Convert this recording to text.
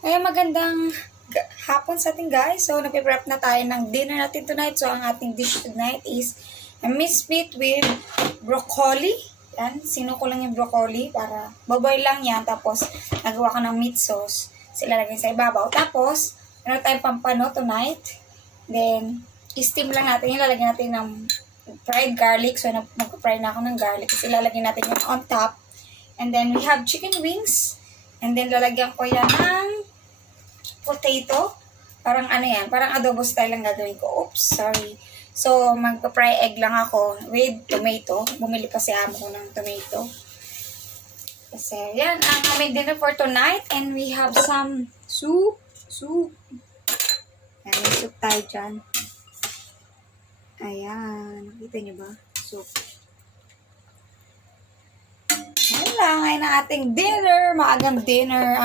Ay, magandang hapon sa ating guys. So, nagpe-prep na tayo ng dinner natin tonight. So, ang ating dish tonight is a minced meat with broccoli. Yan, sinuko lang yung broccoli para baboy lang yan. Tapos, nagawa ko ng meat sauce. Sila lagay sa ibabaw. Tapos, meron tayong pampano tonight. Then, steam lang natin. Ilalagyan natin ng fried garlic. So, mag-fry na ako ng garlic. Kasi ilalagyan natin yan on top. And then, we have chicken wings. And then, lalagyan ko yan ng potato. Parang ano yan, parang adobo style lang gagawin ko. Oops, sorry. So, mag-fry egg lang ako with tomato. Bumili pa si amo ko ng tomato. Kasi, yan, ang aming dinner for tonight. And we have some soup. Yan, may soup tayo dyan. Ayan, nakita nyo ba? Soup. Yan lang, ay na ating dinner. Maagang dinner.